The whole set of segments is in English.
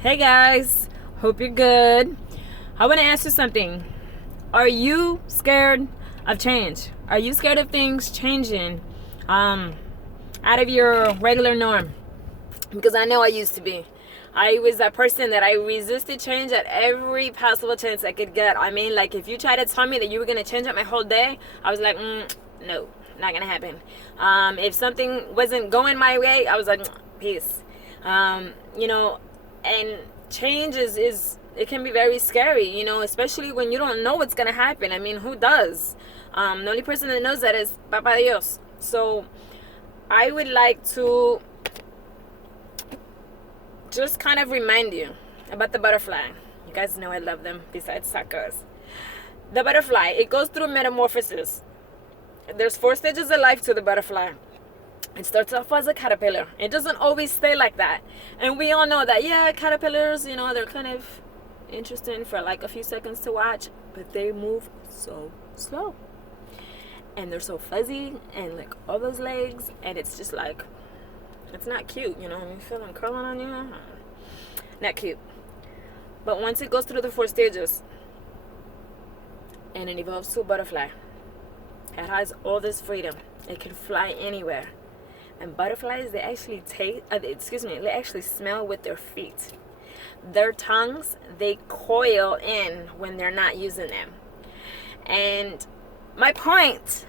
Hey guys, hope you're good. I want to ask you something. Are you scared of change? Are you scared of things changing out of your regular norm? Because I know I used to be. I was that person that I resisted change at every possible chance I could get. I mean, like, if you tried to tell me that you were going to change up my whole day, I was like, no, not going to happen. If something wasn't going my way, I was like, peace. You know, and change is it can be very scary, you know, especially when you don't know what's going to happen. I mean, who does? The only person that knows that is Papa Dios. So I would like to just kind of remind you about the butterfly. You guys know I love them besides suckers. The butterfly, it goes through metamorphosis. There's 4 stages of life to the butterfly. It starts off as a caterpillar. It doesn't always stay like that. And we all know that, yeah, caterpillars, you know, they're kind of interesting for like a few seconds to watch, but they move so slow. And they're so fuzzy and like all those legs, and it's just like, it's not cute, you know. You feel them curling on you. Not cute. But once it goes through the 4 stages and it evolves to a butterfly, it has all this freedom. It can fly anywhere. And butterflies, they actually they actually smell with their feet. Their tongues, they coil in when they're not using them. And my point,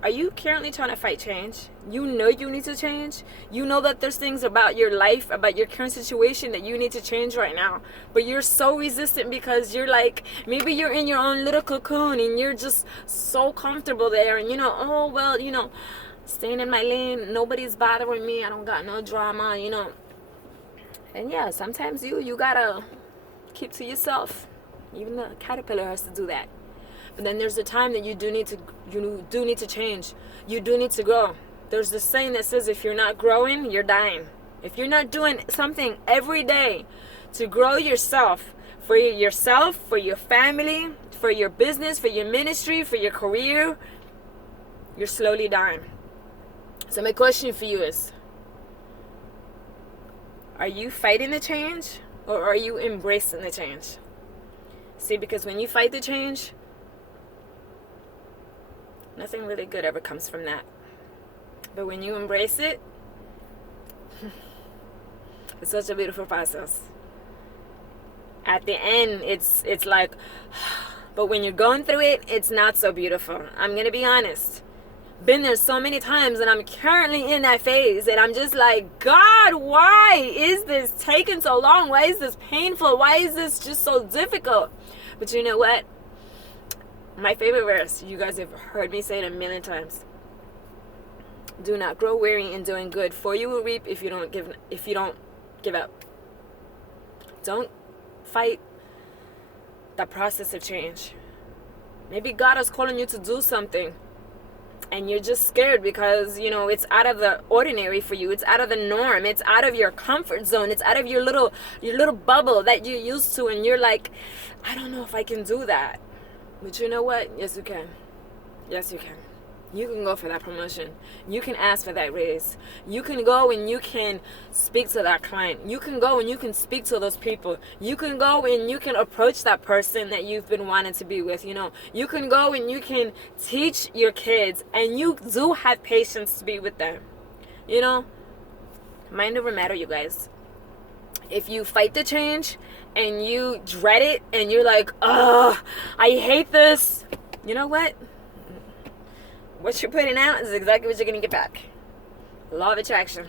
are you currently trying to fight change? You know you need to change. You know that there's things about your life, about your current situation that you need to change right now. But you're so resistant because you're like, maybe you're in your own little cocoon and you're just so comfortable there. And you know, oh, well, you know, staying in my lane, nobody's bothering me. I don't got no drama, you know. And yeah, sometimes you gotta keep to yourself. Even the caterpillar has to do that. But then there's a time that you do need to change. You do need to grow. There's this saying that says if you're not growing, you're dying. If you're not doing something every day to grow yourself, for your family, for your business, for your ministry, for your career, you're slowly dying. So my question for you is, are you fighting the change or are you embracing the change? See, because when you fight the change, nothing really good ever comes from that. But when you embrace it, it's such a beautiful process. At the end, it's like, but when you're going through it, it's not so beautiful. I'm going to be honest. Been there so many times, and I'm currently in that phase, and I'm just like, God, why is this taking so long? Why is this painful? Why is this just so difficult? But you know what? My favorite verse, you guys have heard me say it a million times. Do not grow weary in doing good, for you will reap if you don't give up. Don't fight the process of change. Maybe God is calling you to do something, and you're just scared because, you know, it's out of the ordinary for you. It's out of the norm. It's out of your comfort zone. It's out of your little bubble that you're used to, and you're like, I don't know if I can do that. But you know what? Yes, you can. Yes, you can. You can go for that promotion. You can ask for that raise. You can go and you can speak to that client. You can go and you can speak to those people. You can go and you can approach that person that you've been wanting to be with, you know. You can go and you can teach your kids, and you do have patience to be with them. You know, mind over matter, you guys. If you fight the change and you dread it and you're like, ugh, I hate this, you know what? What you're putting out is exactly what you're going to get back. Law of attraction.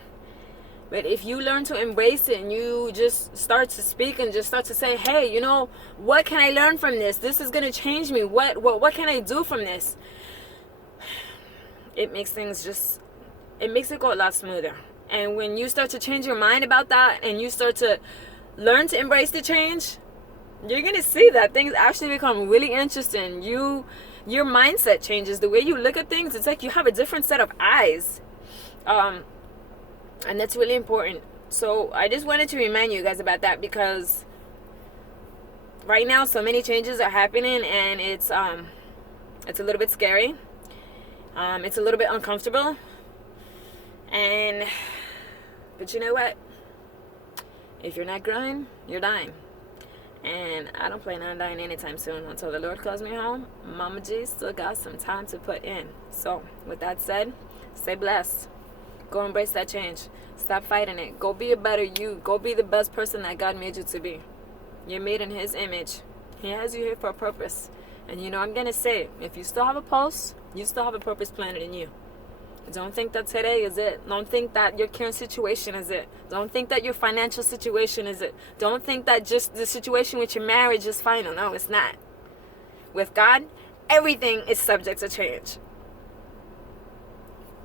But if you learn to embrace it and you just start to speak and just start to say, hey, you know, what can I learn from this? This is going to change me. What can I do from this? It makes it go a lot smoother. And when you start to change your mind about that and you start to learn to embrace the change, you're going to see that things actually become really interesting. Your mindset changes. The way you look at things, it's like you have a different set of eyes. And that's really important. So I just wanted to remind you guys about that, because right now so many changes are happening, and it's a little bit scary. It's a little bit uncomfortable. And But you know what? If you're not growing, you're dying. And I don't plan on dying anytime soon. Until the Lord calls me home, Mama G still got some time to put in. So, with that said, stay blessed. Go embrace that change. Stop fighting it. Go be a better you. Go be the best person that God made you to be. You're made in His image. He has you here for a purpose. And you know, I'm going to say, if you still have a pulse, you still have a purpose planted in you. Don't think that today is it. Don't think that your current situation is it. Don't think that your financial situation is it. Don't think that just the situation with your marriage is final. No, it's not. With God, everything is subject to change.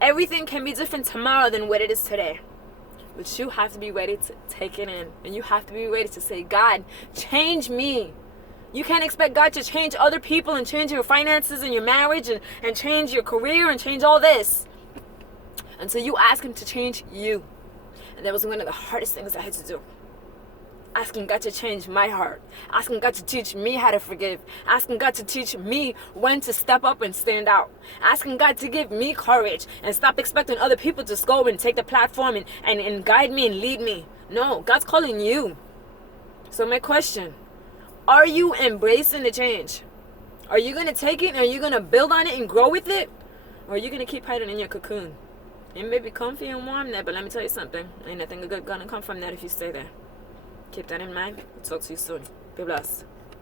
Everything can be different tomorrow than what it is today. But you have to be ready to take it in. And you have to be ready to say, God, change me. You can't expect God to change other people and change your finances and your marriage and change your career and change all this until you ask Him to change you. And that was one of the hardest things I had to do. Asking God to change my heart. Asking God to teach me how to forgive. Asking God to teach me when to step up and stand out. Asking God to give me courage and stop expecting other people to go and take the platform and guide me and lead me. No, God's calling you. So my question, are you embracing the change? Are you going to take it and are you going to build on it and grow with it? Or are you going to keep hiding in your cocoon? It may be comfy and warm there, but let me tell you something. Ain't nothing good gonna come from that if you stay there. Keep that in mind. Talk to you soon. Be blessed.